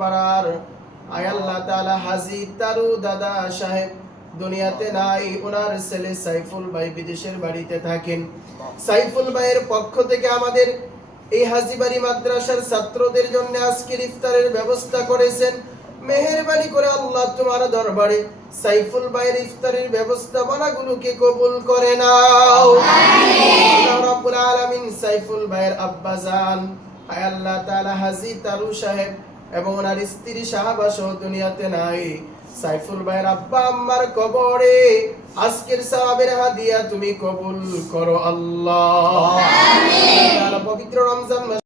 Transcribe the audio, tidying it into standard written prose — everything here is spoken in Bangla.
পারার আয় আল্লাহ তাআলা হাজী তারু দাদা সাহেব দুনিয়াতে নাই, ওনার ছেলে সাইফুল ভাই বিদেশের বাড়িতে থাকেন। সাইফুল ভাইয়ের পক্ষ থেকে আমাদের এই হাজীবাড়ি মাদ্রাসার ছাত্রদের জন্য আজকের ইফতারের ব্যবস্থা করেছেন। মেহেরবানি করে আল্লাহ তোমার দরবারে সাইফুল ভাইয়ের ইফতারের ব্যবস্থাপনাগুলোকে কবুল করে নাও। আল্লাহ রাব্বুল আলামিন সাইফুল ভাইয়ের আব্বাজান আয় আল্লাহ তাআলা হাজী তারু সাহেব এবং ওনার স্ত্রী সাহাবা সহ দুনিয়াতে নাই, সাইফুল ভাইয়ের আব্বা আম্মার কবরে আজকের সওয়াবের হাদিয়া তুমি কবুল করো আল্লাহ। আমিন। পবিত্র রমজান মাস